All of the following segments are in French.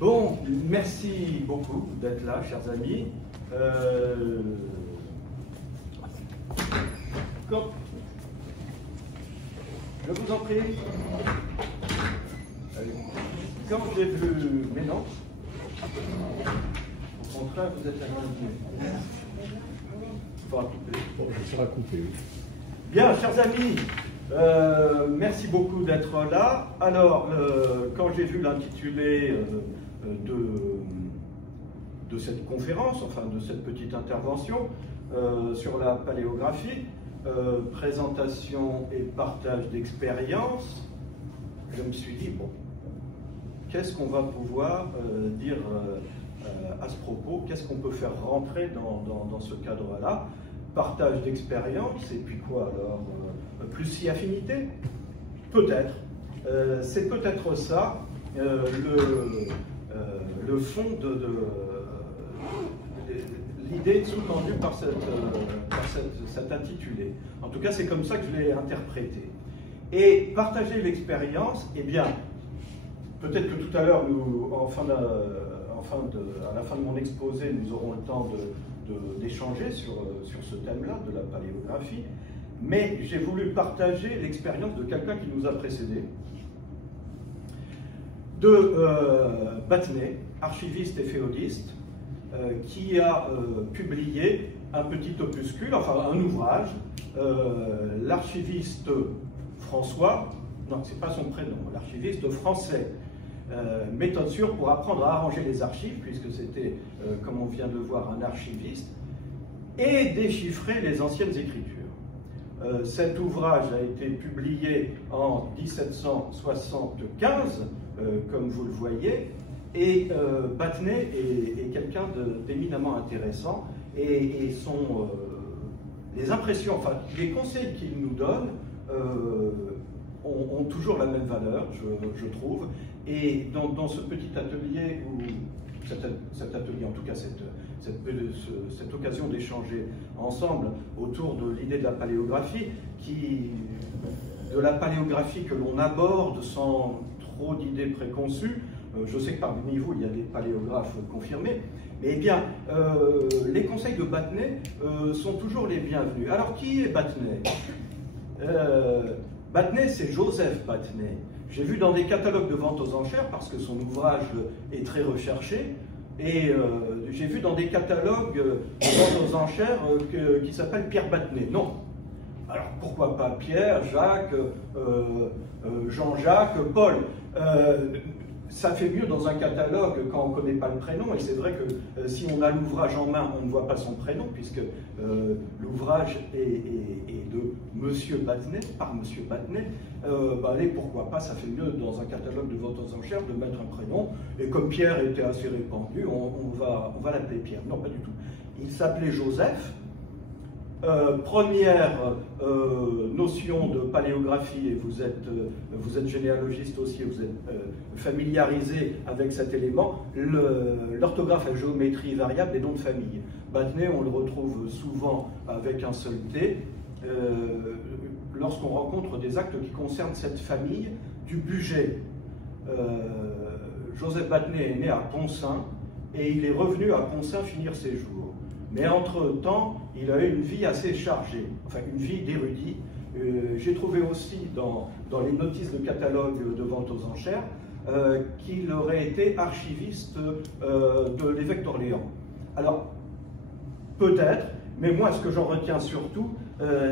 Bon, merci beaucoup d'être là, chers amis. Je vous en prie. Quand j'ai vu... Mais non. Au contraire, vous êtes la bienvenue. Il faudra couper. Bon, ça sera coupé. Bien, chers amis, merci beaucoup d'être là. Alors, quand j'ai vu l'intitulé de cette conférence, enfin de cette petite intervention sur la paléographie, présentation et partage d'expériences, je me suis dit, bon, qu'est-ce qu'on va pouvoir dire à ce propos? Qu'est-ce qu'on peut faire rentrer dans ce cadre-là? Partage d'expérience, et puis quoi alors? Plus si affinité? Peut-être. C'est peut-être ça le fond de l'idée sous-tendue par cet intitulé. En tout cas, c'est comme ça que je l'ai interprété. Et partager l'expérience, eh bien, peut-être que tout à l'heure, à la fin de mon exposé, nous aurons le temps d'échanger sur ce thème-là, de la paléographie, mais j'ai voulu partager l'expérience de quelqu'un qui nous a précédés, de Battenet, archiviste et féodiste, qui a publié un petit opuscule, enfin un ouvrage, l'archiviste François, non, c'est pas son prénom, l'archiviste français, méthode sûre pour apprendre à arranger les archives, puisque c'était, comme on vient de voir, un archiviste, et déchiffrer les anciennes écritures. Cet ouvrage a été publié en 1775, comme vous le voyez, et Battenet est quelqu'un d'éminemment intéressant, et les impressions, enfin les conseils qu'il nous donne ont toujours la même valeur, je trouve. Et dans ce petit atelier, cet atelier, en tout cas cette occasion d'échanger ensemble autour de l'idée de la paléographie, que l'on aborde sans trop d'idées préconçues. Je sais que parmi vous, il y a des paléographes confirmés, mais eh bien, les conseils de Battenet sont toujours les bienvenus. Alors, qui est Battenet? Battenet, c'est Joseph Battenet. J'ai vu dans des catalogues de vente aux enchères, parce que son ouvrage est très recherché, et j'ai vu dans des catalogues de vente aux enchères qui s'appellent Pierre Battenet. Non. Alors pourquoi pas Pierre, Jacques, Jean-Jacques, Paul? Ça fait mieux dans un catalogue quand on ne connaît pas le prénom, et c'est vrai que si on a l'ouvrage en main, on ne voit pas son prénom, puisque l'ouvrage est de Monsieur Battenet, par Monsieur Battenet. Allez, pourquoi pas, ça fait mieux dans un catalogue de vente aux enchères de mettre un prénom, et comme Pierre était assez répandu, on va l'appeler Pierre. Non, pas du tout. Il s'appelait Joseph. Première notion de paléographie, et vous êtes généalogiste aussi, vous êtes familiarisé avec cet élément, l'orthographe à géométrie variable des noms de famille. Battenet, on le retrouve souvent avec un seul T, lorsqu'on rencontre des actes qui concernent cette famille du Bugey. Joseph Battenet est né à Poncin, et il est revenu à Poncin finir ses jours. Mais entre-temps, il a eu une vie assez chargée, enfin une vie d'érudit. J'ai trouvé aussi dans les notices de catalogue de vente aux enchères qu'il aurait été archiviste de l'évêque d'Orléans. Alors, peut-être, mais moi ce que j'en retiens surtout,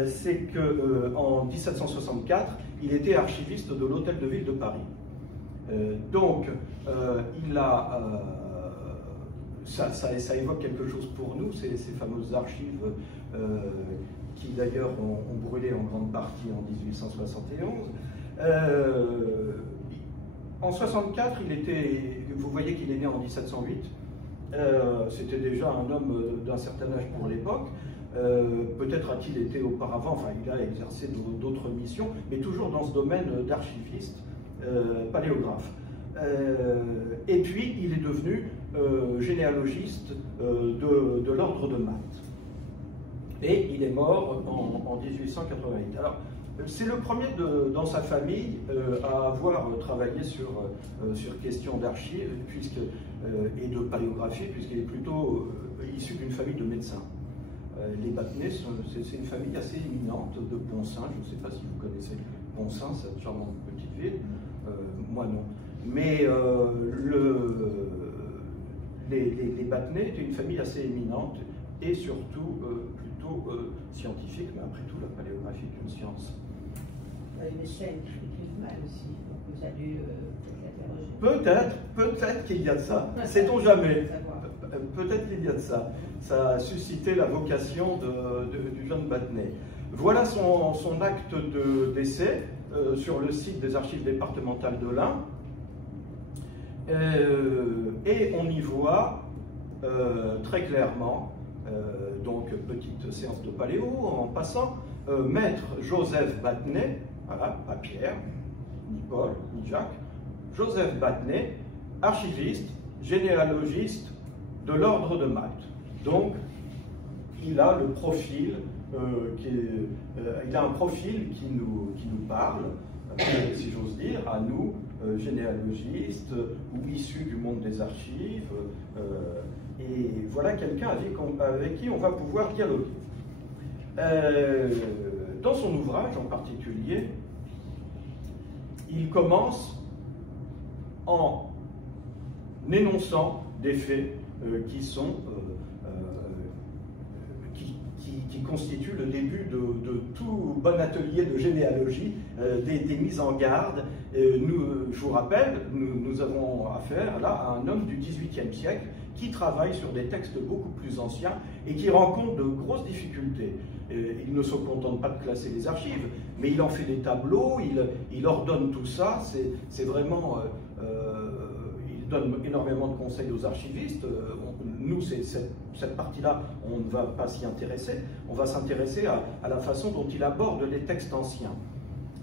c'est qu'en 1764, il était archiviste de l'Hôtel de Ville de Paris. Donc, il a... Ça évoque quelque chose pour nous, ces fameuses archives qui d'ailleurs ont brûlé en grande partie en 1871. En 64, vous voyez qu'il est né en 1708, c'était déjà un homme d'un certain âge pour l'époque. Peut-être a-t-il été auparavant, enfin il a exercé d'autres missions, mais toujours dans ce domaine d'archiviste, paléographe. Et puis il est devenu généalogiste de l'ordre de Malte. Et il est mort en 1888. Alors, C'est le premier dans sa famille à avoir travaillé sur questions d'archives et de paléographie, puisqu'il est plutôt issu d'une famille de médecins. Les Battenay, c'est une famille assez éminente de Poncin. Je ne sais pas si vous connaissez Poncin, cette charmante petite ville. Moi non. Mais les Battenay étaient une famille assez éminente et surtout plutôt scientifique, mais après tout la paléographie est une science. Mais c'est une mal aussi, donc vous avez l'interroger. Peut-être qu'il y a de ça, sait-on jamais. Peut-être qu'il y a de ça. Ça a suscité la vocation du jeune Battenay. Voilà son acte de décès sur le site des archives départementales de l'Ain. Et on y voit très clairement, donc petite séance de paléo en passant, maître Joseph Battenay, voilà, pas Pierre, ni Paul, ni Jacques, Joseph Battenay, archiviste, généalogiste de l'ordre de Malte. Donc, il a le profil, il a un profil qui nous parle, si j'ose dire, à nous, généalogistes ou issus du monde des archives. Et voilà quelqu'un avec qui on va pouvoir dialoguer. Dans son ouvrage en particulier, il commence en énonçant des faits qui constituent le début de tout bon atelier de généalogie, des mises en garde. Je vous rappelle, nous avons affaire là à un homme du XVIIIe siècle qui travaille sur des textes beaucoup plus anciens et qui rencontre de grosses difficultés. Il ne se contente pas de classer les archives, mais il en fait des tableaux, il ordonne tout ça, c'est vraiment... il donne énormément de conseils aux archivistes. Nous, cette partie-là, on ne va pas s'y intéresser. On va s'intéresser à la façon dont il aborde les textes anciens.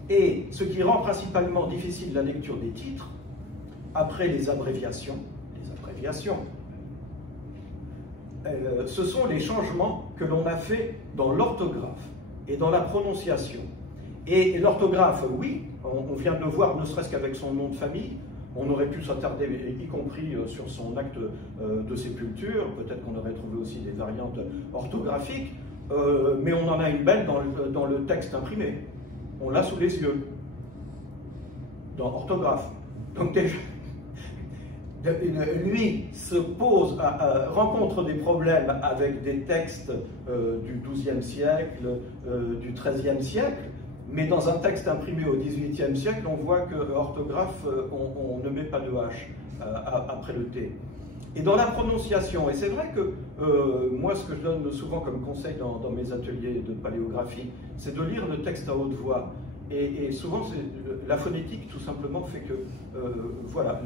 Et ce qui rend principalement difficile la lecture des titres, après les abréviations, ce sont les changements que l'on a fait dans l'orthographe et dans la prononciation. Et l'orthographe, oui, on vient de le voir, ne serait-ce qu'avec son nom de famille. On aurait pu s'attarder, y compris sur son acte de sépulture. Peut-être qu'on aurait trouvé aussi des variantes orthographiques, mais on en a une belle dans le texte imprimé. On l'a sous les yeux, dans orthographe. Donc déjà, lui rencontre des problèmes avec des textes du XIIe siècle, du XIIIe siècle, mais dans un texte imprimé au XVIIIe siècle, on voit que orthographe, on ne met pas de H après le T. Et dans la prononciation, et c'est vrai que moi, ce que je donne souvent comme conseil dans mes ateliers de paléographie, c'est de lire le texte à haute voix. Et souvent, la phonétique, tout simplement, fait que, voilà,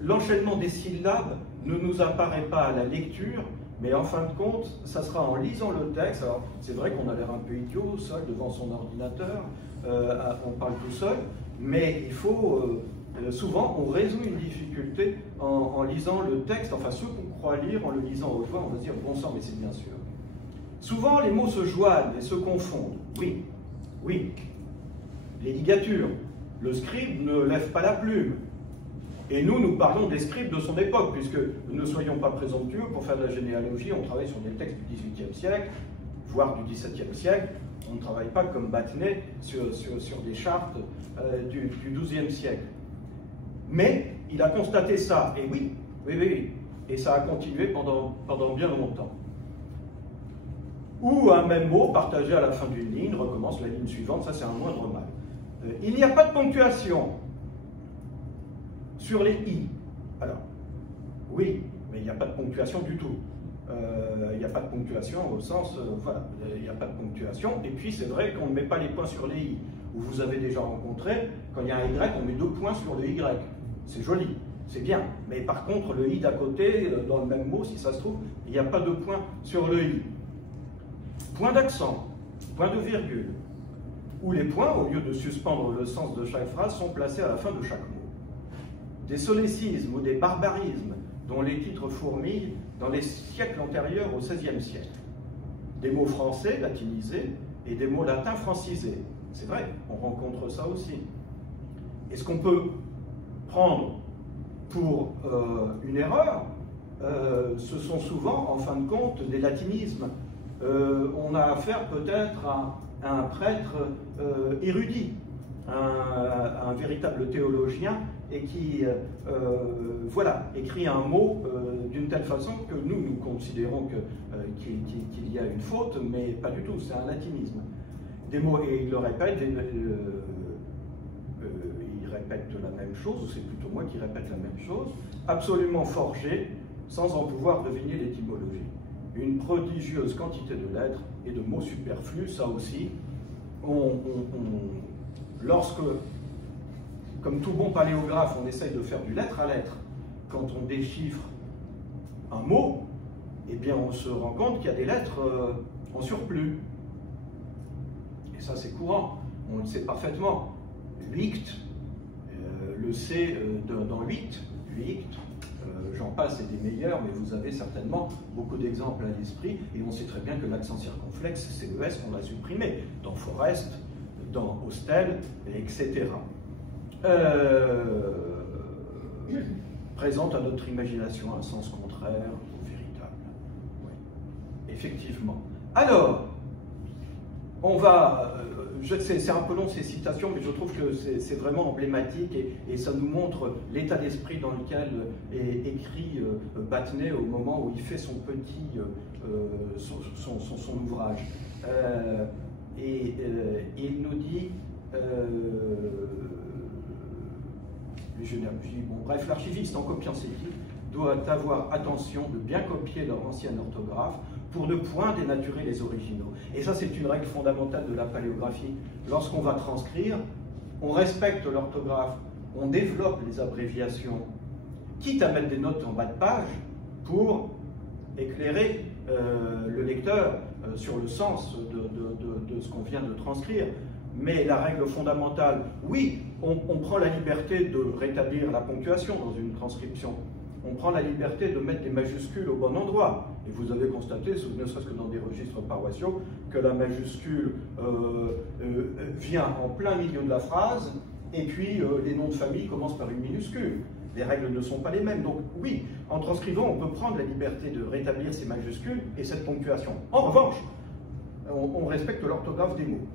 l'enchaînement des syllabes ne nous apparaît pas à la lecture, mais en fin de compte, ça sera en lisant le texte. Alors, c'est vrai qu'on a l'air un peu idiot, seul, devant son ordinateur, on parle tout seul, mais il faut... souvent, on résout une difficulté en lisant le texte, enfin, ceux qu'on croit lire en le lisant à haute voix, on va se dire, bon sang, mais c'est bien sûr. Souvent, les mots se joignent et se confondent. Oui, oui. Les ligatures. Le scribe ne lève pas la plume. Et nous parlons des scribes de son époque, puisque ne soyons pas présomptueux, pour faire de la généalogie, on travaille sur des textes du XVIIIe siècle, voire du XVIIe siècle. On ne travaille pas comme Battenay sur des chartes du XIIe siècle. Mais il a constaté ça, et oui, et ça a continué pendant bien longtemps. Ou un même mot partagé à la fin d'une ligne recommence la ligne suivante, ça c'est un moindre mal. Il n'y a pas de ponctuation sur les i. Alors, oui, mais il n'y a pas de ponctuation du tout. Il n'y a pas de ponctuation au sens, voilà, il n'y a pas de ponctuation. Et puis c'est vrai qu'on ne met pas les points sur les i. Où vous avez déjà rencontré, quand il y a un y, on met 2 points sur le y. C'est joli, c'est bien. Mais par contre, le i d'à côté, dans le même mot, si ça se trouve, il n'y a pas de point sur le i. Point d'accent, point de virgule, où les points, au lieu de suspendre le sens de chaque phrase, sont placés à la fin de chaque mot. Des solécismes ou des barbarismes dont les titres fourmillent dans les siècles antérieurs au XVIe siècle. Des mots français latinisés et des mots latins francisés. C'est vrai, on rencontre ça aussi. Et ce qu'on peut prendre pour une erreur, ce sont souvent, en fin de compte, des latinismes. On a affaire peut-être à un prêtre érudit, un véritable théologien, et qui voilà, écrit un mot d'une telle façon que nous considérons qu'il y a une faute, mais pas du tout, c'est un latinisme. Des mots, et il le répète, il répète la même chose, ou c'est plutôt moi qui répète la même chose, absolument forgé, sans en pouvoir deviner l'étymologie. Une prodigieuse quantité de lettres et de mots superflus, ça aussi, lorsque, comme tout bon paléographe, on essaye de faire du lettre à lettre, quand on déchiffre un mot, eh bien on se rend compte qu'il y a des lettres en surplus. Et ça c'est courant, on le sait parfaitement. Wicht, le C dans 8, j'en passe et des meilleurs, mais vous avez certainement beaucoup d'exemples à l'esprit, et on sait très bien que l'accent circonflexe, c'est le S qu'on a supprimé, dans Forest, dans Hostel, etc. Présente à notre imagination un sens contraire au véritable. Oui, effectivement. Alors, on va... c'est un peu long ces citations, mais je trouve que c'est vraiment emblématique et ça nous montre l'état d'esprit dans lequel est écrit Battenet au moment où il fait son petit son ouvrage. Et il nous dit, bon, bref, l'archiviste en copiant ces livres doit avoir attention de bien copier leur ancienne orthographe pour ne point dénaturer les originaux. Et ça, c'est une règle fondamentale de la paléographie. Lorsqu'on va transcrire, on respecte l'orthographe, on développe les abréviations, quitte à mettre des notes en bas de page pour éclairer le lecteur sur le sens de ce qu'on vient de transcrire. Mais la règle fondamentale, oui, on prend la liberté de rétablir la ponctuation dans une transcription. On prend la liberté de mettre des majuscules au bon endroit. Et vous avez constaté, ne serait-ce que dans des registres paroissiaux, que la majuscule vient en plein milieu de la phrase, et puis les noms de famille commencent par une minuscule. Les règles ne sont pas les mêmes. Donc oui, en transcrivant, on peut prendre la liberté de rétablir ces majuscules et cette ponctuation. En revanche, on respecte l'orthographe des mots.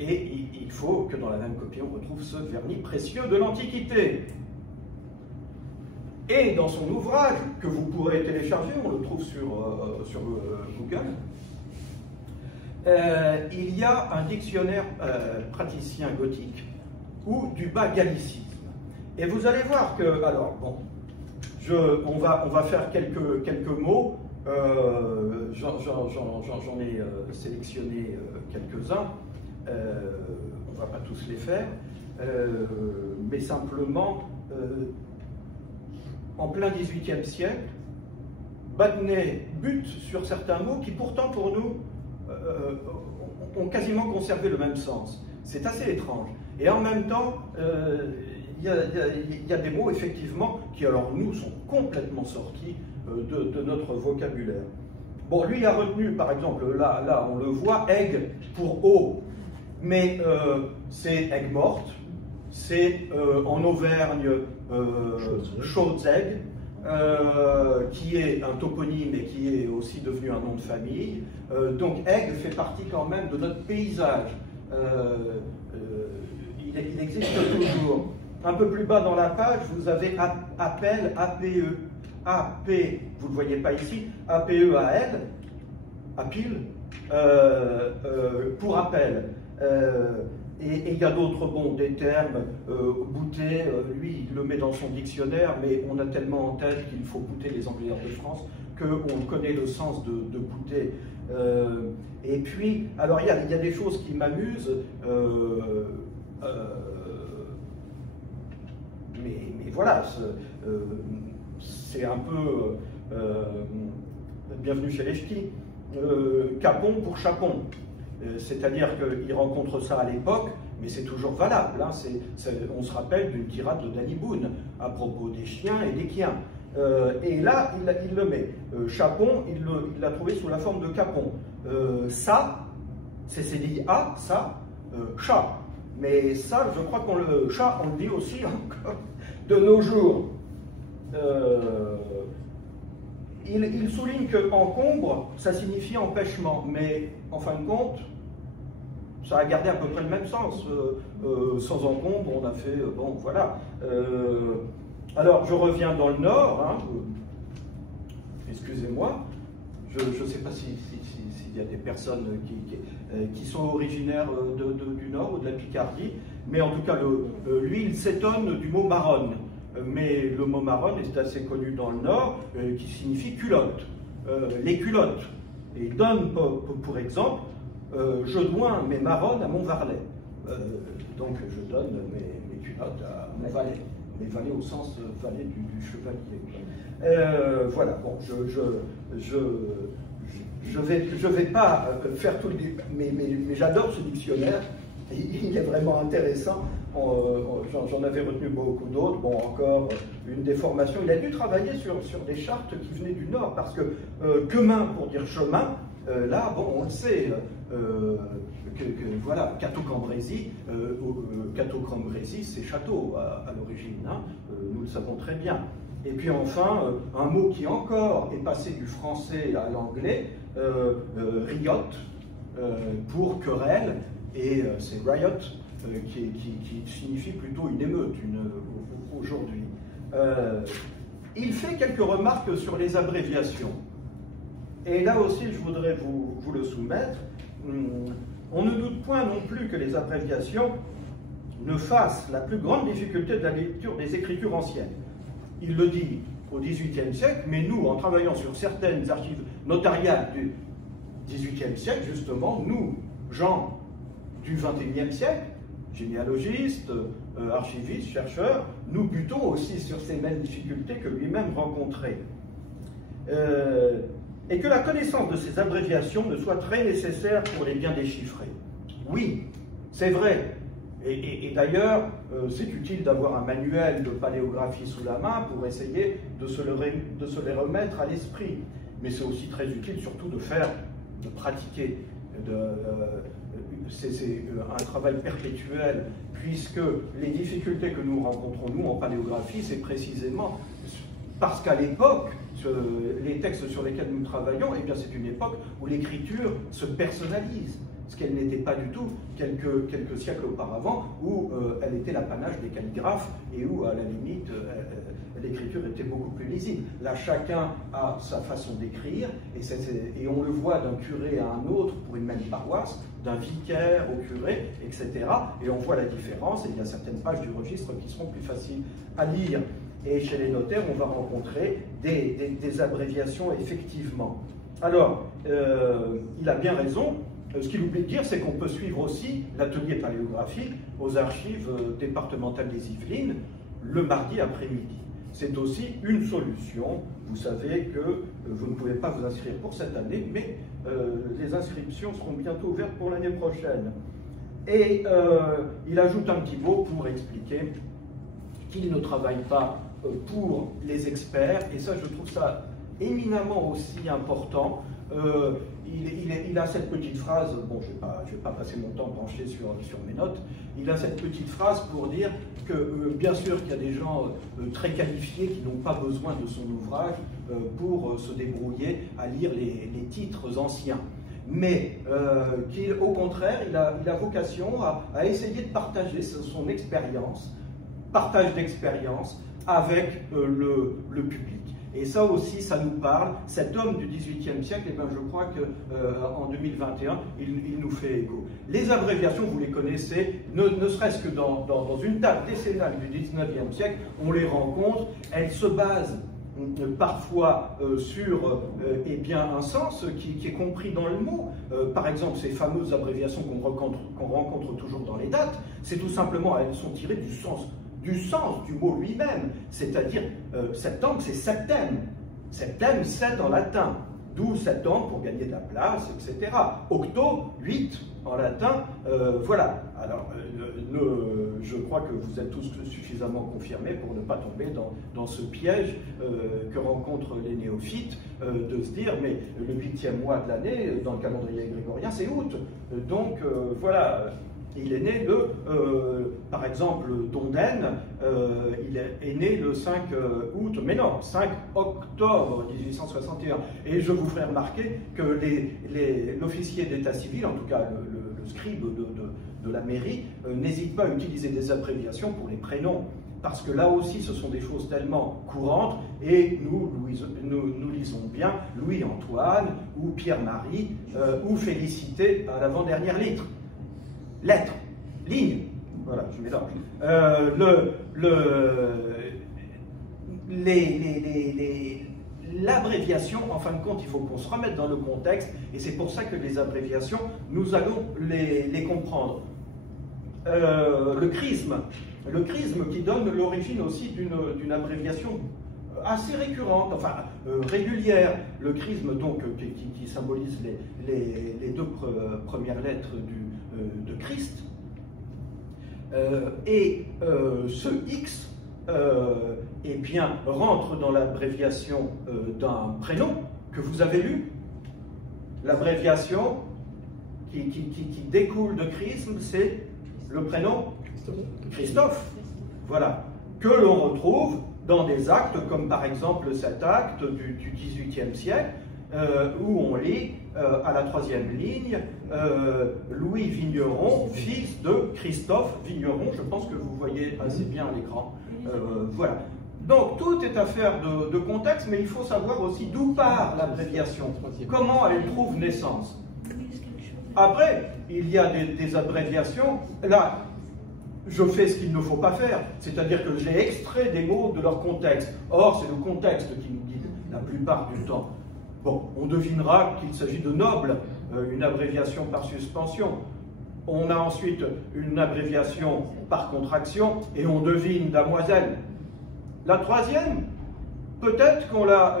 Et il faut que dans la même copie, on retrouve ce vernis précieux de l'Antiquité. Et dans son ouvrage, que vous pourrez télécharger, on le trouve sur Google, il y a un dictionnaire praticien gothique ou du bas gallicisme. Et vous allez voir que, alors, bon, on va faire quelques mots, j'en ai sélectionné quelques-uns, on ne va pas tous les faire, mais simplement, en plein XVIIIe siècle, Battenet bute sur certains mots qui pourtant pour nous ont quasiment conservé le même sens. C'est assez étrange. Et en même temps, il y a des mots effectivement qui alors nous sont complètement sortis de notre vocabulaire. Bon, lui a retenu par exemple, là on le voit, egg pour eau, mais c'est egg morte. C'est en Auvergne Chaudzeg, qui est un toponyme et qui est aussi devenu un nom de famille. Donc Aigle fait partie quand même de notre paysage. Il existe toujours. Un peu plus bas dans la page, vous avez appel, APE. AP, vous ne le voyez pas ici, APE-AL, apile, pour appel. Et il y a d'autres, bon, des termes, bouter, lui, il le met dans son dictionnaire, mais on a tellement en tête qu'il faut bouter les Anglais de France qu'on connaît le sens de bouter. Et puis, alors il y a des choses qui m'amusent, mais voilà, c'est un peu bienvenue chez les ch'tis. Capon pour chapon. C'est-à-dire qu'il rencontre ça à l'époque, mais c'est toujours valable. Hein. On se rappelle d'une tirade de Danny Boone à propos des chiens et des quiens. Et là, il le met. Chapon, il l'a trouvé sous la forme de capon. Ça, CCDA, ça, chat. Mais ça, je crois qu'on le chat, on le dit aussi encore de nos jours. Il souligne que encombre, ça signifie empêchement, mais en fin de compte, ça a gardé à peu près le même sens. Sans encombre, on a fait, bon, voilà. Alors, je reviens dans le Nord, hein, excusez-moi, je ne sais pas s'il y a des personnes qui sont originaires du Nord ou de la Picardie, mais en tout cas, lui, il s'étonne du mot marronne. Mais le mot marronne est assez connu dans le Nord, qui signifie culotte, les culottes. Et il donne pour exemple, je dois mes marronnes à mon valet. Donc je donne mes culottes à mon valet. Les valets au sens valet du chevalier. Voilà, bon, je vais pas faire tout le débat, mais j'adore ce dictionnaire. Il est vraiment intéressant. J'en avais retenu beaucoup d'autres. Bon, encore une déformation. Il a dû travailler sur des chartes qui venaient du Nord, parce que quemin pour dire chemin, là, bon, on le sait, voilà, Cateau-Cambrésis, c'est château à l'origine, hein, nous le savons très bien. Et puis enfin, un mot qui encore est passé du français à l'anglais, riot, pour querelle, et c'est riot, qui signifie plutôt une émeute aujourd'hui. Il fait quelques remarques sur les abréviations. Et là aussi, je voudrais vous le soumettre. On ne doute point non plus que les abréviations ne fassent la plus grande difficulté de la lecture des écritures anciennes. Il le dit au XVIIIe siècle, mais nous, en travaillant sur certaines archives notariales du XVIIIe siècle, justement, nous, gens du XXIe siècle, généalogistes, archivistes, chercheurs, nous butons aussi sur ces mêmes difficultés que lui-même rencontrait. Et que la connaissance de ces abréviations ne soit très nécessaire pour les bien déchiffrer. Oui, c'est vrai. Et d'ailleurs, c'est utile d'avoir un manuel de paléographie sous la main pour essayer de se les remettre à l'esprit. Mais c'est aussi très utile surtout de pratiquer. C'est un travail perpétuel, puisque les difficultés que nous rencontrons, nous, en paléographie, c'est précisément parce qu'à l'époque, les textes sur lesquels nous travaillons, eh bien, c'est une époque où l'écriture se personnalise, ce qu'elle n'était pas du tout quelques siècles auparavant, où elle était l'apanage des calligraphes et où, à la limite, l'écriture était beaucoup plus lisible. Là, chacun a sa façon d'écrire, et on le voit d'un curé à un autre pour une même paroisse, d'un vicaire au curé, etc. Et on voit la différence, et il y a certaines pages du registre qui seront plus faciles à lire. Et chez les notaires, on va rencontrer des abréviations, effectivement. Alors, il a bien raison. Ce qu'il oublie de dire, c'est qu'on peut suivre aussi l'atelier paléographique aux archives départementales des Yvelines le mardi après-midi. C'est aussi une solution. Vous savez que vous ne pouvez pas vous inscrire pour cette année, mais les inscriptions seront bientôt ouvertes pour l'année prochaine. Et il ajoute un petit mot pour expliquer qu'il ne travaille pas pour les experts, et ça, je trouve ça éminemment aussi important. Il a cette petite phrase, bon, je vais pas passer mon temps penché sur mes notes, il a cette petite phrase pour dire que, bien sûr, qu'il y a des gens très qualifiés qui n'ont pas besoin de son ouvrage pour se débrouiller à lire les titres anciens. Mais qu'au contraire, il a vocation à essayer de partager son expérience, partage d'expérience avec le public. Et ça aussi, ça nous parle. Cet homme du XVIIIe siècle, eh ben, je crois qu'en 2021, il nous fait écho. Les abréviations, vous les connaissez, ne serait-ce que dans une table décennale du XIXe siècle, on les rencontre. Elles se basent parfois sur eh bien, un sens qui est compris dans le mot. Par exemple, ces fameuses abréviations qu'on rencontre toujours dans les dates, c'est tout simplement, elles sont tirées du sens du mot lui-même, c'est-à-dire septembre, c'est septem. Septem, c'est en latin. d'où septembre pour gagner de la place, etc. Octo, 8 en latin, voilà. Alors, je crois que vous êtes tous suffisamment confirmés pour ne pas tomber dans ce piège que rencontrent les néophytes, de se dire, mais le 8e mois de l'année, dans le calendrier grégorien, c'est août. Donc, voilà. Il est né par exemple, Donden, il est né le 5 août, mais non, 5 octobre 1861. Et je vous ferai remarquer que l'officier d'état civil, en tout cas le scribe de la mairie, n'hésite pas à utiliser des abréviations pour les prénoms. Parce que là aussi, ce sont des choses tellement courantes, et nous lisons bien Louis-Antoine, ou Pierre-Marie, ou Félicité à l'avant-dernière lettre, ligne, voilà, je mélange. L'abréviation, en fin de compte, il faut qu'on se remette dans le contexte, et c'est pour ça que les abréviations, nous allons les comprendre. Le chrisme qui donne l'origine aussi d'une abréviation assez récurrente, enfin régulière. Le chrisme, donc, qui symbolise les deux premières lettres de Christ. Ce X, eh bien, rentre dans l'abréviation d'un prénom que vous avez lu. L'abréviation qui découle de chrisme, c'est le prénom Christophe. Voilà. Que l'on retrouve dans des actes comme par exemple cet acte du XVIIIe siècle, où on lit à la 3e ligne Louis Vigneron, fils de Christophe Vigneron. Je pense que vous voyez assez bien à l'écran. Voilà. Donc tout est affaire de contexte, mais il faut savoir aussi d'où part l'abréviation, comment elle trouve naissance. Après, il y a des abréviations. Là, je fais ce qu'il ne faut pas faire, c'est-à-dire que j'ai extrait des mots de leur contexte. Or, c'est le contexte qui nous guide la plupart du temps. Bon, on devinera qu'il s'agit de noble, une abréviation par suspension. On a ensuite une abréviation par contraction, et on devine damoiselle. La troisième, peut-être qu'on la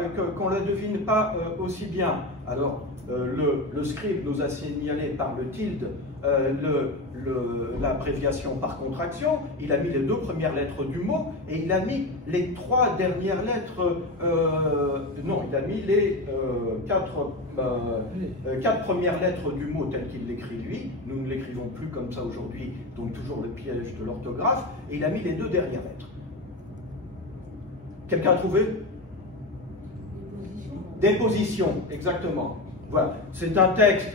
devine pas aussi bien. Alors, le scribe nous a signalé par le tilde l'abréviation par contraction. Il a mis les 2 premières lettres du mot, et il a mis les 3 dernières lettres, non, il a mis les 4 premières lettres du mot tel qu'il l'écrit lui. Nous ne l'écrivons plus comme ça aujourd'hui, donc toujours le piège de l'orthographe, et il a mis les 2 dernières lettres. Quelqu'un a trouvé? Déposition, exactement. Voilà, c'est un texte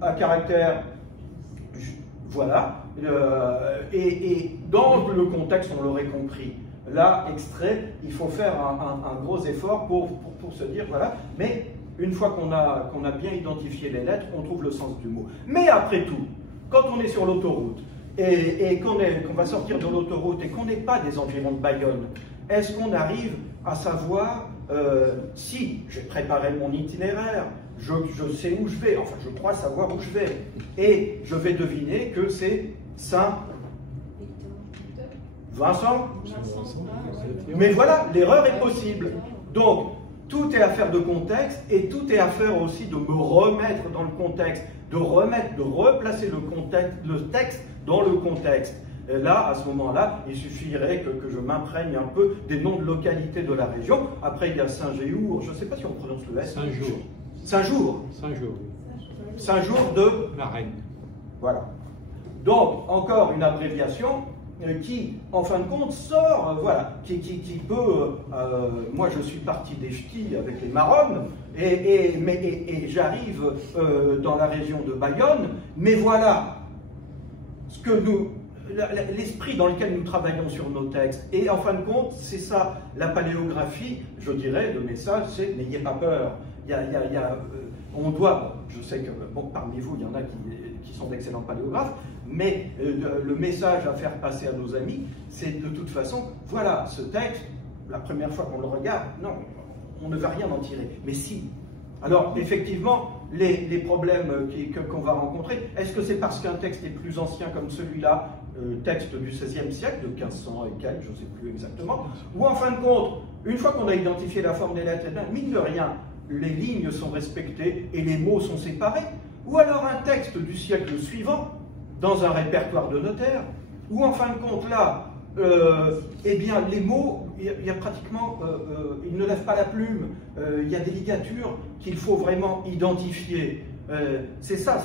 à caractère, voilà, et dans le contexte, on l'aurait compris. Là, extrait, il faut faire un gros effort pour se dire, voilà, mais une fois qu'on a bien identifié les lettres, on trouve le sens du mot. Mais après tout, quand on est sur l'autoroute, et qu'on va sortir de l'autoroute, et qu'on n'est pas des environs de Bayonne, est-ce qu'on arrive à savoir si j'ai préparé mon itinéraire, je sais où je vais, enfin je crois savoir où je vais, et je vais deviner que c'est Saint Vincent. Mais voilà, l'erreur est possible. Donc, tout est affaire de contexte, et tout est affaire aussi de me remettre dans le contexte, de replacer le texte dans le contexte. Et là, à ce moment-là, il suffirait que je m'imprègne un peu des noms de localités de la région. Après, il y a Saint-Géour, je ne sais pas si on prononce le S. Saint-Jour. Saint-Jour. Saint-Jour. Saint-Jour de la Reine. Voilà. Donc, encore une abréviation qui, en fin de compte, sort, voilà, qui peut... moi, je suis parti des ch'tis avec les marronnes, et j'arrive dans la région de Bayonne, mais voilà ce que l'esprit dans lequel nous travaillons sur nos textes. Et en fin de compte, c'est ça, la paléographie, je dirais, le message, c'est n'ayez pas peur. On doit, je sais que bon, parmi vous, il y en a qui sont d'excellents paléographes, mais le message à faire passer à nos amis, c'est de toute façon, voilà, ce texte, la première fois qu'on le regarde, non, on ne va rien en tirer. Mais si. Alors, effectivement, les problèmes qu'on va rencontrer, est-ce que c'est parce qu'un texte est plus ancien comme celui-là, texte du XVIe siècle, de 1500 et quelques, je ne sais plus exactement, ou en fin de compte, une fois qu'on a identifié la forme des lettres, mine de rien, les lignes sont respectées et les mots sont séparés, ou alors un texte du siècle suivant, dans un répertoire de notaire, où en fin de compte, là, eh bien, les mots, il y a pratiquement, ils ne lèvent pas la plume, il y a des ligatures qu'il faut vraiment identifier. C'est ça,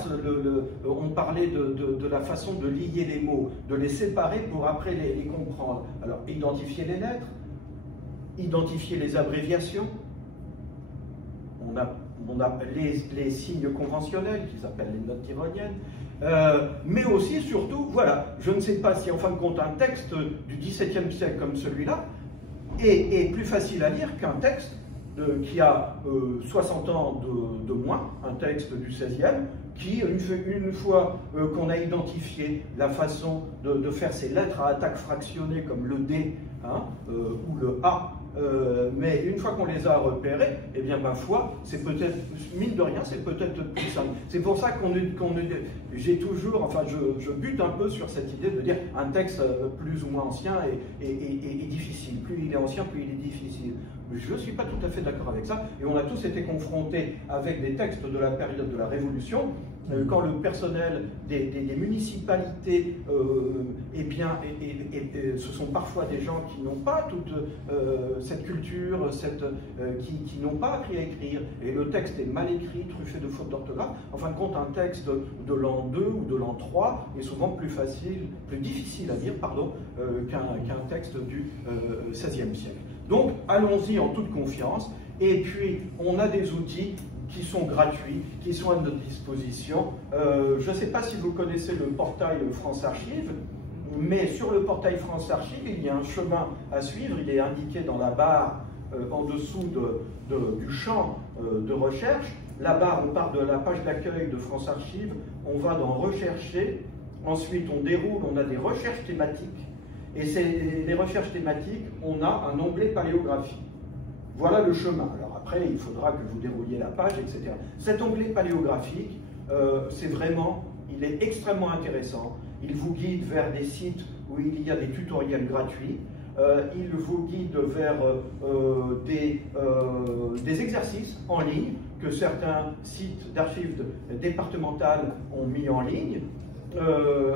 on parlait de la façon de lier les mots, de les séparer pour après les comprendre. Alors, identifier les lettres, identifier les abréviations, on a les signes conventionnels, qui s'appellent les notes tyroliennes, mais aussi, surtout, voilà, je ne sais pas si en fin de compte un texte du XVIIe siècle comme celui-là est plus facile à lire qu'un texte qui a 60 ans de moins, un texte du XVIe, qui, une fois qu'on a identifié la façon de faire ces lettres à attaque fractionnée comme le D hein, ou le A, mais une fois qu'on les a repérés, eh bien ma foi, c'est peut-être, mine de rien, c'est peut-être plus simple. C'est pour ça j'ai toujours, enfin je bute un peu sur cette idée de dire un texte plus ou moins ancien est difficile. Plus il est ancien, plus il est difficile. Je ne suis pas tout à fait d'accord avec ça, et on a tous été confrontés avec des textes de la période de la Révolution, quand le personnel des municipalités, eh bien, ce sont parfois des gens qui n'ont pas toute cette culture, qui n'ont pas appris à écrire, et le texte est mal écrit, truffé de fautes d'orthographe. En fin de compte, un texte de l'an 2 ou de l'an 3 est souvent plus difficile à lire, pardon, qu'un texte du XVIe siècle. Donc, allons-y en toute confiance, et puis on a des outils qui sont gratuits, qui sont à notre disposition. Je ne sais pas si vous connaissez le portail France Archives, mais sur le portail France Archives, il y a un chemin à suivre, il est indiqué dans la barre en dessous du champ de recherche. La barre, on part de la page d'accueil de France Archives, on va dans Rechercher, ensuite on déroule, on a des recherches thématiques, et les recherches thématiques, on a un onglet paléographie. Voilà le chemin. Alors après, il faudra que vous dérouliez la page, etc. Cet onglet paléographique, il est extrêmement intéressant. Il vous guide vers des sites où il y a des tutoriels gratuits. Il vous guide vers des exercices en ligne que certains sites d'archives départementales ont mis en ligne.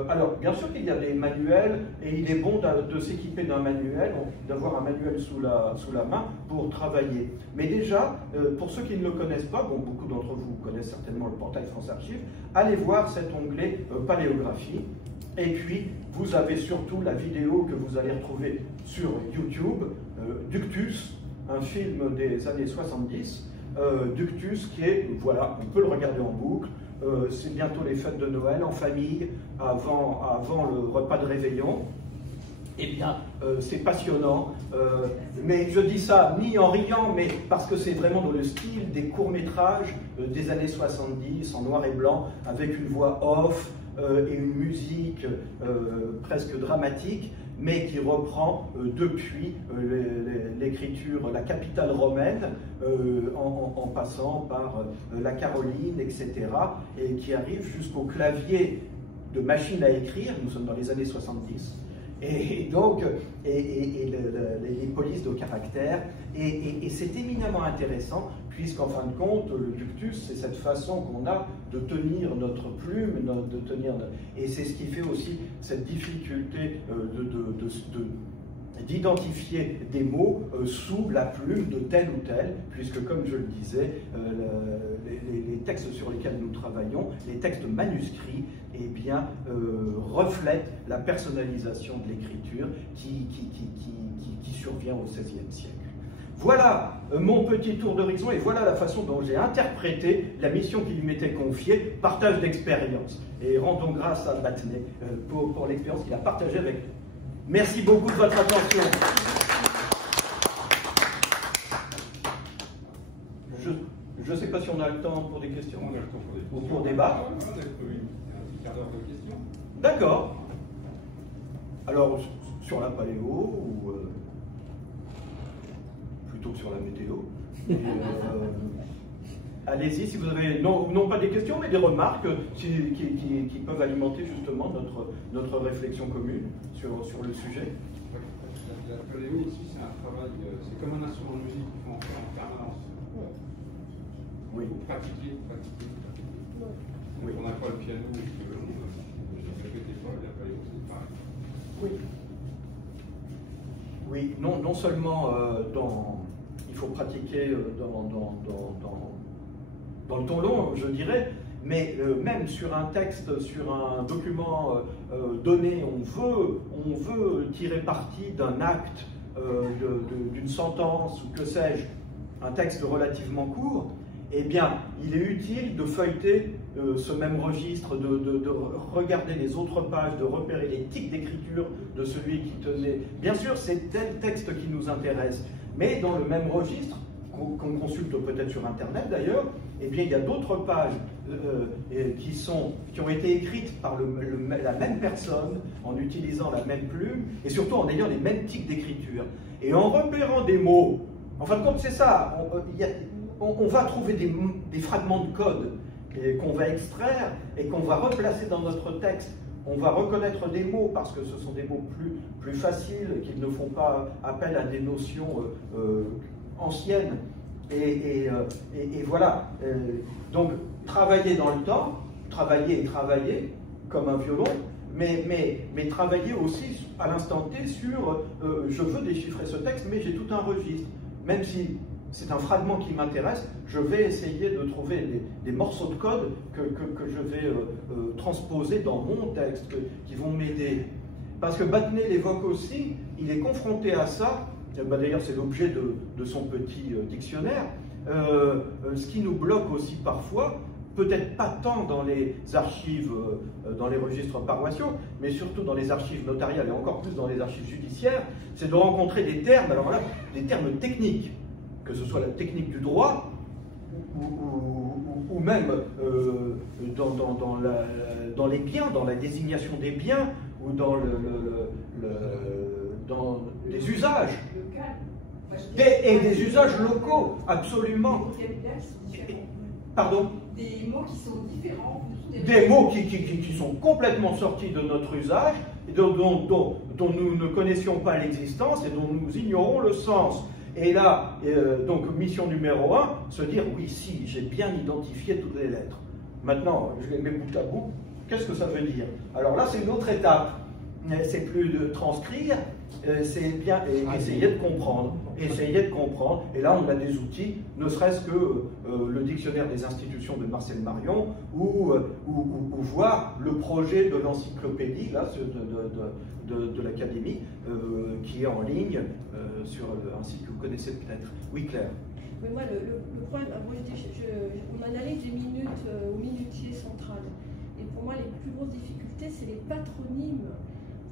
Alors, bien sûr qu'il y a des manuels, et il est bon de s'équiper d'un manuel, d'avoir un manuel sous la main pour travailler. Mais déjà, pour ceux qui ne le connaissent pas, bon, beaucoup d'entre vous connaissent certainement le portail France Archives, allez voir cet onglet paléographie, et puis vous avez surtout la vidéo que vous allez retrouver sur YouTube, Ductus, un film des années 70, Ductus qui est, voilà, on peut le regarder en boucle. C'est bientôt les fêtes de Noël en famille, avant le repas de réveillon. Eh bien, c'est passionnant, mais je dis ça ni en riant, mais parce que c'est vraiment dans le style des courts-métrages des années 70, en noir et blanc, avec une voix off et une musique presque dramatique, mais qui reprend depuis l'écriture, la capitale romaine, en passant par la Caroline, etc., et qui arrive jusqu'au clavier de machine à écrire. Nous sommes dans les années 70, et donc les polices de caractère, et c'est éminemment intéressant, puisqu'en fin de compte, le ductus, c'est cette façon qu'on a de tenir notre plume, et c'est ce qui fait aussi cette difficulté d'identifier des mots sous la plume de tel ou tel, puisque comme je le disais, les textes sur lesquels nous travaillons, les textes manuscrits, eh bien, reflètent la personnalisation de l'écriture qui survient au XVIe siècle. Voilà mon petit tour d'horizon, et voilà la façon dont j'ai interprété la mission qui lui m'était confiée, partage d'expérience. Et rendons grâce à Battenet pour l'expérience qu'il a partagée avec nous. Merci beaucoup de votre attention. Je ne sais pas si on a le temps pour des questions ou pour débat. On a un petit quart d'heure de questions. D'accord. Alors, sur la paléo ou plutôt que sur la météo. Allez-y si vous avez, non pas des questions, mais des remarques qui peuvent alimenter justement notre réflexion commune sur le sujet. La paléo aussi, c'est un travail, c'est comme un instrument de musique qu'on fait en permanence. pratiquer. Oui. On n'a pas le piano ou le violon, je ne répétais pas, il n'y a pas aussi pareil. Oui. Oui, non seulement il faut pratiquer dans le ton long, je dirais, mais même sur un texte, sur un document donné, on veut tirer parti d'un acte, d'une sentence, ou que sais-je, un texte relativement court, eh bien, il est utile de feuilleter ce même registre, de regarder les autres pages, de repérer les tics d'écriture de celui qui tenait. Bien sûr, c'est tel texte qui nous intéresse, mais dans le même registre, qu'on consulte peut-être sur Internet d'ailleurs, eh bien, il y a d'autres pages qui ont été écrites par la même personne, en utilisant la même plume, et surtout en ayant les mêmes tics d'écriture. Et en repérant des mots, en fin de compte, c'est ça, on va trouver des fragments de code qu'on va extraire et qu'on va replacer dans notre texte. On va reconnaître des mots parce que ce sont des mots plus faciles, qui ne font pas appel à des notions anciennes. Et voilà. Donc, travailler dans le temps, travailler et travailler, comme un violon, mais travailler aussi à l'instant T sur je veux déchiffrer ce texte, mais j'ai tout un registre. Même si c'est un fragment qui m'intéresse, je vais essayer de trouver des morceaux de code que je vais transposer dans mon texte, qui vont m'aider. Parce que Battenet l'évoque aussi, il est confronté à ça, d'ailleurs c'est l'objet de son petit dictionnaire, ce qui nous bloque aussi parfois, peut-être pas tant dans les archives, dans les registres paroissiaux, mais surtout dans les archives notariales et encore plus dans les archives judiciaires, c'est de rencontrer des termes, alors là, des termes techniques, que ce soit la technique du droit, ou même dans les biens, dans la désignation des biens, ou dans des usages, et des usages locaux, absolument. Pardon? Des mots qui sont différents. Des mots qui sont complètement sortis de notre usage, et dont nous ne connaissions pas l'existence et dont nous ignorons le sens. Et là, donc mission numéro 1, se dire oui, si, j'ai bien identifié toutes les lettres. Maintenant, je les mets bout à bout, qu'est-ce que ça veut dire? Alors là, c'est une autre étape. C'est plus de transcrire, c'est bien essayer de comprendre. Essayer de comprendre. Et là, on a des outils, ne serait-ce que le dictionnaire des institutions de Marcel Marion, ou voir le projet de l'encyclopédie de l'Académie, qui est en ligne sur un site que vous connaissez peut-être. Oui, Claire. Mais moi, le problème, on analyse les minutes au minutier central. Et pour moi, les plus grosses difficultés, c'est les patronymes.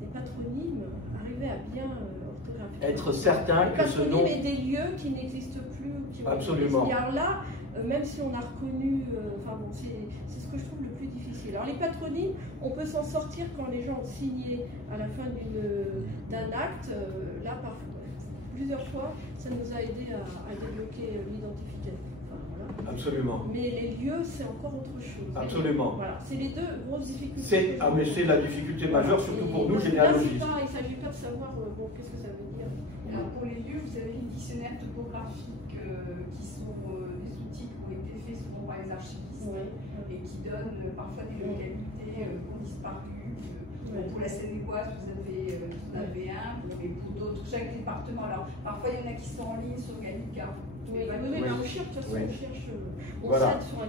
Les patronymes, arriver à bien orthographier. Être certain que ce nom... et des lieux qui n'existent plus. Absolument. Et alors là, même si on a reconnu... enfin bon, c'est ce que je trouve le plus difficile. Alors les patronymes, on peut s'en sortir quand les gens ont signé à la fin d'un acte. Là, parfois, plusieurs fois, ça nous a aidé à débloquer l'identification. Voilà. Absolument. Mais les lieux, c'est encore autre chose. Absolument. Voilà, c'est les deux grosses difficultés. Mais c'est la difficulté majeure, surtout pour nous, généalogistes. Il ne s'agit pas de savoir qu'est-ce que ça veut dire. Alors pour les lieux, vous avez les dictionnaires topographiques qui sont des outils qui ont été faits souvent par les archivistes et qui donnent parfois des localités qui ont disparu. Pour la Seine-et-Oise, vous en avez un, mais pour d'autres, chaque département. Alors parfois, il y en a qui sont en ligne sur Gallica. Oui, on cherche, de toute façon, on cherche, on voilà. s'aide sur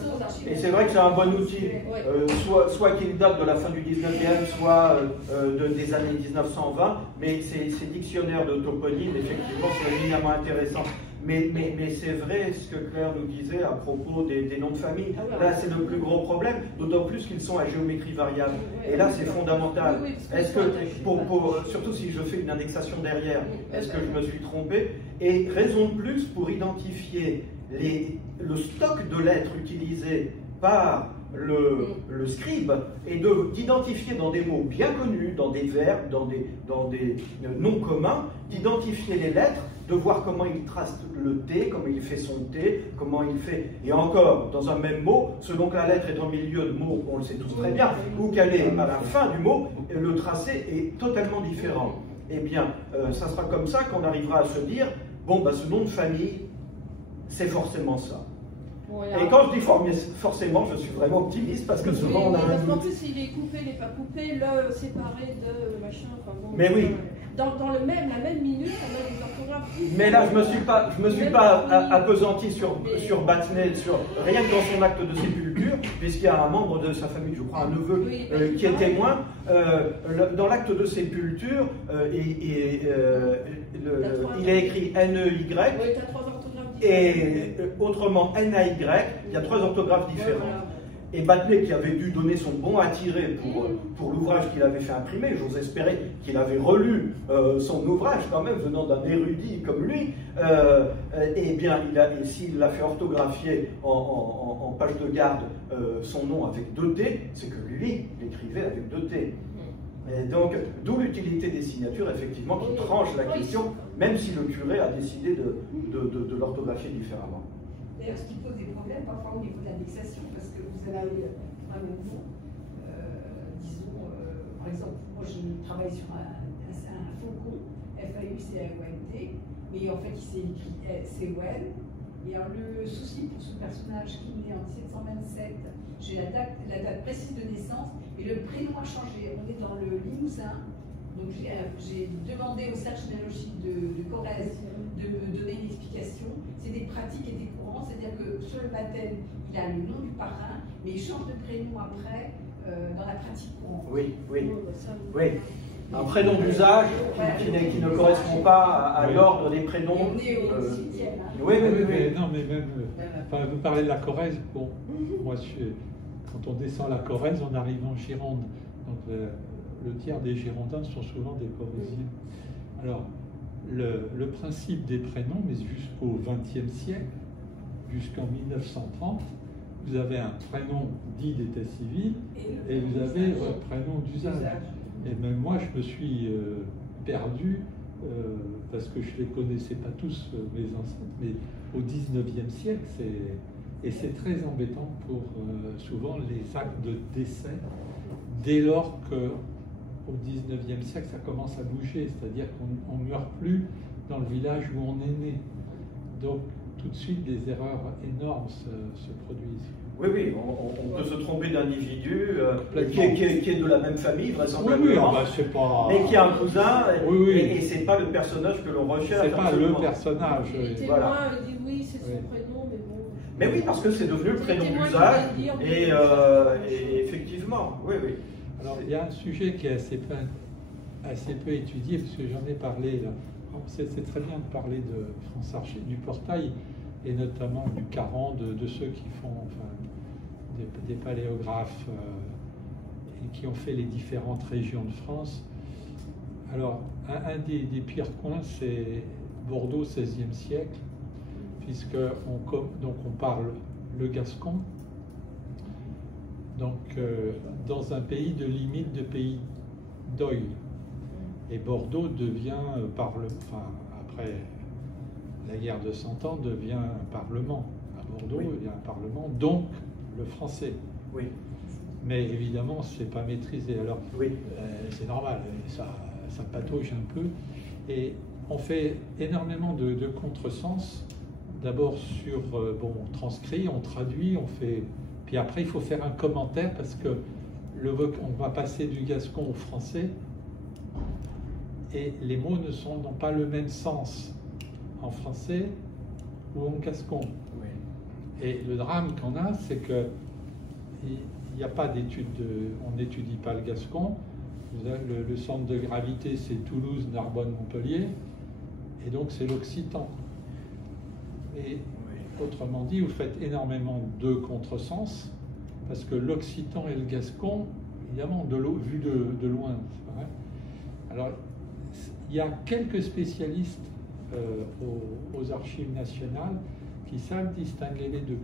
Internet. Et c'est vrai que c'est un bon outil, soit qu'il date de la fin du 19e, soit des années 1920, mais ces dictionnaires de toponymes, effectivement, c'est éminemment intéressant. Mais c'est vrai ce que Claire nous disait à propos des noms de famille. Là, c'est le plus gros problème, d'autant plus qu'ils sont à géométrie variable. Et là, c'est fondamental. Est-ce que, surtout si je fais une indexation derrière, est-ce que je me suis trompé? Et raison de plus pour identifier le stock de lettres utilisées par le scribe et d'identifier dans des mots bien connus, dans des verbes, dans des noms communs, d'identifier les lettres, de voir comment il trace le T, comment il fait son T, comment il fait... Et encore, dans un même mot, selon que la lettre est au milieu de mots, on le sait tous très bien, ou qu'elle est à la fin du mot, le tracé est totalement différent. Eh bien, ça sera comme ça qu'on arrivera à se dire, bon, bah, ce nom de famille, c'est forcément ça. Voilà. Et quand je dis forcément, je suis vraiment optimiste parce que souvent on a parce un qu'en doute. plus, il est coupé, il n'est pas coupé, le séparé de machin. Enfin, bon, Mais oui. Dans la même minute, on a des orthographes. Mais là, je me suis pas appesanti sur Battenet, sur rien que dans son acte de sépulture, puisqu'il y a un membre de sa famille, je crois un neveu, qui est témoin. Dans l'acte de sépulture, il est écrit NEY. Oui, tu as 3 orthographes différentes. Et autrement NAY, il y a 3 orthographes différentes. Voilà. Et Battenet, qui avait dû donner son bon à tirer pour l'ouvrage qu'il avait fait imprimer, j'ose espérer qu'il avait relu son ouvrage quand même, venant d'un érudit comme lui, eh bien, s'il l'a fait orthographier en page de garde son nom avec 2 T, c'est que lui l'écrivait avec 2 T. Et donc, d'où l'utilité des signatures, effectivement, qui tranche la question, même si le curé a décidé de l'orthographier différemment. D'ailleurs, ce qui pose des problèmes parfois au niveau de l'indexation, parce que vous avez un même nom, disons, par exemple, moi je travaille sur un faucon, FAUCONT, mais en fait il s'est écrit CON. Et alors le souci pour ce personnage qui est né en 1727, j'ai la date précise de naissance, et le prénom a changé. On est dans le Limousin, donc j'ai demandé au Cercle généalogique de Corrèze de me donner une explication. C'est des pratiques et des courants, c'est-à-dire que sur le baptême, il a le nom du parrain, mais il change de prénom après dans la pratique courante. Oui. Un prénom d'usage qui ne correspond pas à l'ordre des prénoms. On est au 18e. Oui. Non, mais même, vous parlez de la Corrèze, bon, moi, quand on descend la Corrèze, on arrive en Gironde. Donc, le tiers des Girondins sont souvent des Corréziens. Alors, le principe des prénoms, mais jusqu'au XXe siècle, jusqu'en 1930, vous avez un prénom dit d'état civil et vous avez votre prénom d'usage. Et même moi, je me suis perdu parce que je ne les connaissais pas tous, mes ancêtres, mais au XIXe siècle, c'est très embêtant pour souvent les actes de décès, dès lors qu'au XIXe siècle, ça commence à bouger, c'est-à-dire qu'on ne meurt plus dans le village où on est né. Donc, tout de suite, des erreurs énormes se produisent. Oui, on peut se tromper d'individu qui est de la même famille, vraisemblablement, mais qui a un cousin, et c'est pas le personnage que l'on recherche. C'est pas le personnage. Les témoins disent oui, c'est son prénom, mais bon. Mais oui, parce que c'est devenu le prénom d'usage, et effectivement, oui. Alors, il y a un sujet qui est assez peu étudié, parce que j'en ai parlé là. C'est très bien de parler de France Archives, du portail, et notamment du Caran, de ceux qui font des paléographes et qui ont fait les différentes régions de France. Alors, un des pires coins, c'est Bordeaux, XVIe siècle, puisqu'on parle le gascon, donc dans un pays de limite de pays d'oïl. Et Bordeaux devient, après la guerre de 100 ans, devient un parlement. À Bordeaux, il y a un parlement, donc le français. Oui. Mais évidemment, c'est pas maîtrisé. Alors, c'est normal, ça patauge un peu. Et on fait énormément de contresens. D'abord sur, on transcrit, on traduit, on fait... Puis après, il faut faire un commentaire parce que on va passer du gascon au français. Et les mots n'ont pas le même sens en français ou en gascon. Oui. Et le drame qu'on a, c'est qu'il n'y a pas d'études, on n'étudie pas le gascon. Le centre de gravité, c'est Toulouse, Narbonne, Montpellier, et donc c'est l'occitan. Et autrement dit, vous faites énormément de contresens, parce que l'occitan et le gascon, évidemment, vu de loin, c'est vrai. Alors, il y a quelques spécialistes aux archives nationales qui savent distinguer les deux.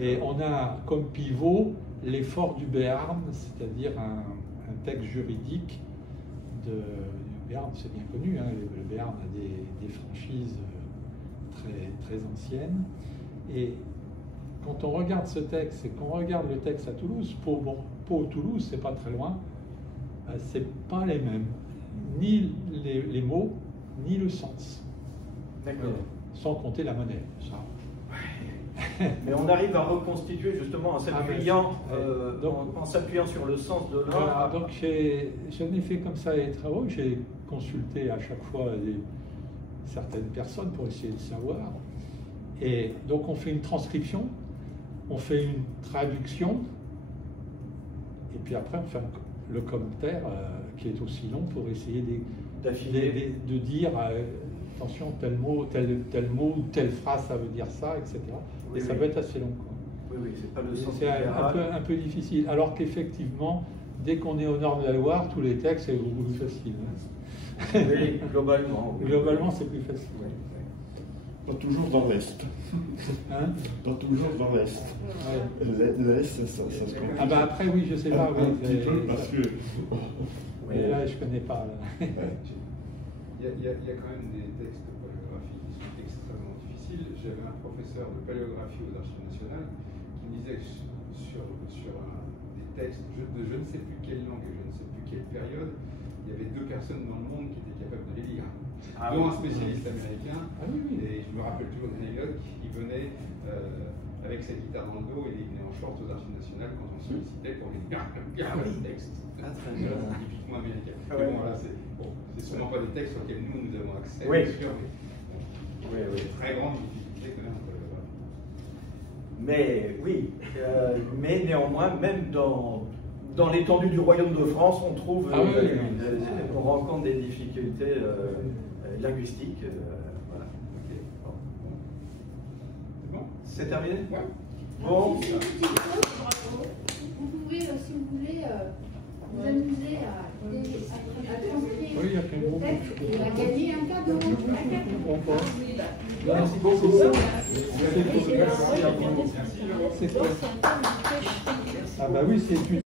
Et on a comme pivot l'effort du Béarn, c'est-à-dire un texte juridique du Béarn, c'est bien connu, hein, le Béarn a des franchises très, très anciennes. Et quand on regarde ce texte et qu'on regarde le texte à Toulouse, Pau-Toulouse, c'est pas très loin, c'est pas les mêmes. Ni les mots, ni le sens. D'accord. Sans compter la monnaie. Ça. Mais on arrive à reconstituer justement en s'appuyant sur le sens de l'un. Voilà, donc j'en ai fait comme ça les travaux, j'ai consulté à chaque fois certaines personnes pour essayer de savoir. Et donc on fait une transcription, on fait une traduction, et puis après on fait le commentaire qui est aussi long pour essayer de dire attention, tel mot, telle phrase, ça veut dire ça, etc. Oui, et ça peut être assez long. Oui, oui, c'est pas le sens c'est un peu difficile. Alors qu'effectivement, dès qu'on est au nord de la Loire, tous les textes, c'est beaucoup plus facile. Oui, globalement. Oui. Globalement, c'est plus facile. Oui, oui. Pas toujours dans l'Est. Hein? Pas toujours dans l'Est. Ouais. L'Est, ça se complique. Ah bah après, oui, je sais pas. Un petit peu, parce que... Mais là, je connais pas. Là. Il y a quand même des textes de paléographie qui sont extrêmement difficiles. J'avais un professeur de paléographie aux Archives nationales qui me disait que sur des textes de je ne sais plus quelle langue et je ne sais plus quelle période, il y avait 2 personnes dans le monde qui étaient capables de les lire. Dont un spécialiste américain. Et je me rappelle toujours d'une anecdote, il venait avec sa guitare dans le dos et il venait en short aux Archives nationales quand on sollicitait pour les lire le texte. Typiquement américain. Mais bon, voilà, c'est sûrement pas des textes auxquels nous avons accès, oui. bien sûr, mais très grande difficulté quand même. Mais oui, mais néanmoins, même dans l'étendue du royaume de France, on trouve, on rencontre des difficultés linguistiques. Voilà. Okay. Bon. C'est terminé? Ouais. Bon. Vous pouvez, si vous voulez, vous amuser à transcrire le texte et à gagner un cadeau. Merci beaucoup. Ah bah oui, c'est une